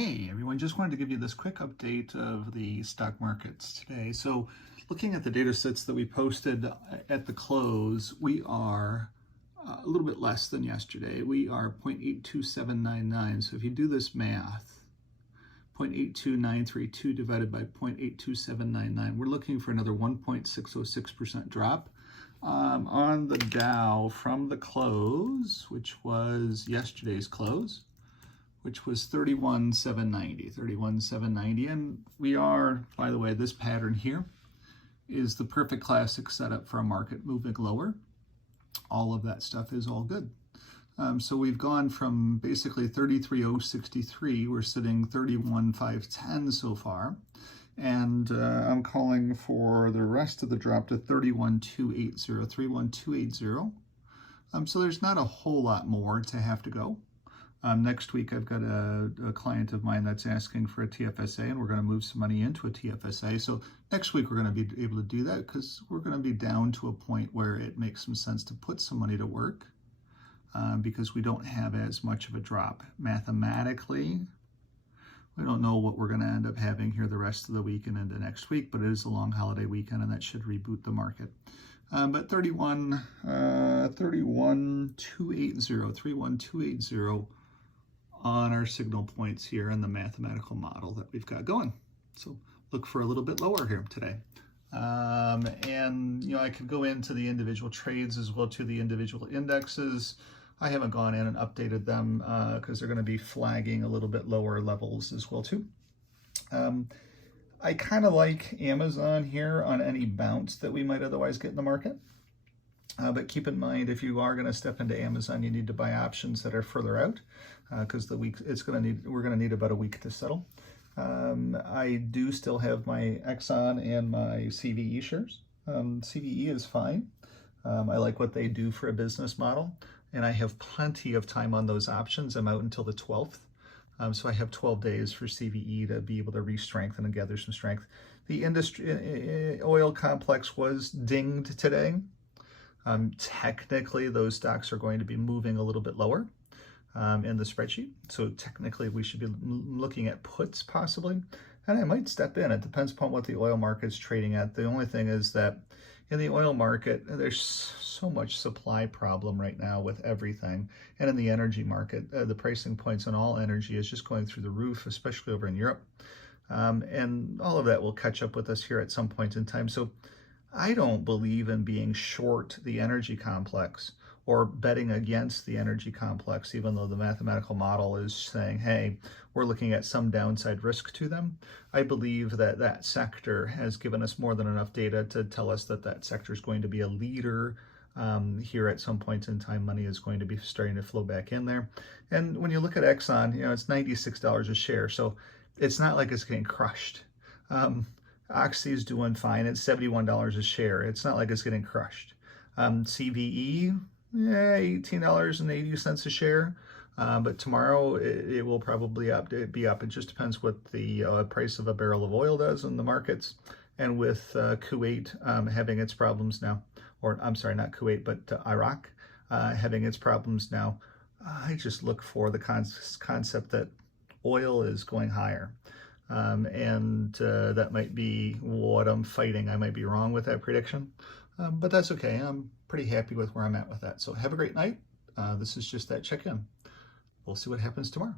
Hey everyone, just wanted to give you this quick update of the stock markets today. So looking at the data sets that we posted at the close, we are a little bit less than yesterday. We are 0.82799. So if you do this math, 0.82932 divided by 0.82799, we're looking for another 1.606% drop on the Dow from the close, which was yesterday's close, which was 31,790. And we are, by the way, this pattern here is the perfect classic setup for a market moving lower. All of that stuff is all good. So we've gone from basically 33,063, we're sitting 31,510 so far. And I'm calling for the rest of the drop to 31,280, 31,280. So there's not a whole lot more to have to go. Next week, I've got a client of mine that's asking for a TFSA, and we're going to move some money into a TFSA. So next week, we're going to be able to do that because we're going to be down to a point where it makes some sense to put some money to work because we don't have as much of a drop. Mathematically, we don't know what we're going to end up having here the rest of the week and into next week, but it is a long holiday weekend, and that should reboot the market. But 31,280 on our signal points here in the mathematical model that we've got going. So look for a little bit lower here today. And I could go into the individual trades as well to the individual indexes. I haven't gone in and updated them because they're going to be flagging a little bit lower levels as well too. I kind of like Amazon here on any bounce that we might otherwise get in the market. But keep in mind, if you are going to step into Amazon, you need to buy options that are further out because we're going to need about a week to settle. I do still have my Exxon and my CVE shares. CVE is fine. I like what they do for a business model, and I have plenty of time on those options. I'm out until the 12th. So I have 12 days for CVE to be able to re-strengthen and gather some strength. The oil complex was dinged today. Technically, those stocks are going to be moving a little bit lower in the spreadsheet. So technically, we should be looking at puts possibly. And I might step in. It depends upon what the oil market's trading at. The only thing is that in the oil market, there's so much supply problem right now with everything. And in the energy market, the pricing points on all energy is just going through the roof, especially over in Europe. And all of that will catch up with us here at some point in time. So I don't believe in being short the energy complex or betting against the energy complex, even though the mathematical model is saying, hey, we're looking at some downside risk to them. I believe that that sector has given us more than enough data to tell us that that sector is going to be a leader here at some point in time. Money is going to be starting to flow back in there. And when you look at Exxon, it's $96 a share. So it's not like it's getting crushed. Oxy is doing fine. It's $71 a share. It's not like it's getting crushed. CVE, $18.80 a share. But tomorrow it will probably be up. It just depends what the price of a barrel of oil does in the markets. And with Kuwait having its problems now, or I'm sorry, not Kuwait, but Iraq having its problems now, I just look for the concept that oil is going higher. And that might be what I'm fighting. I might be wrong with that prediction, but that's okay. I'm pretty happy with where I'm at with that. So have a great night. This is just that check-in. We'll see what happens tomorrow.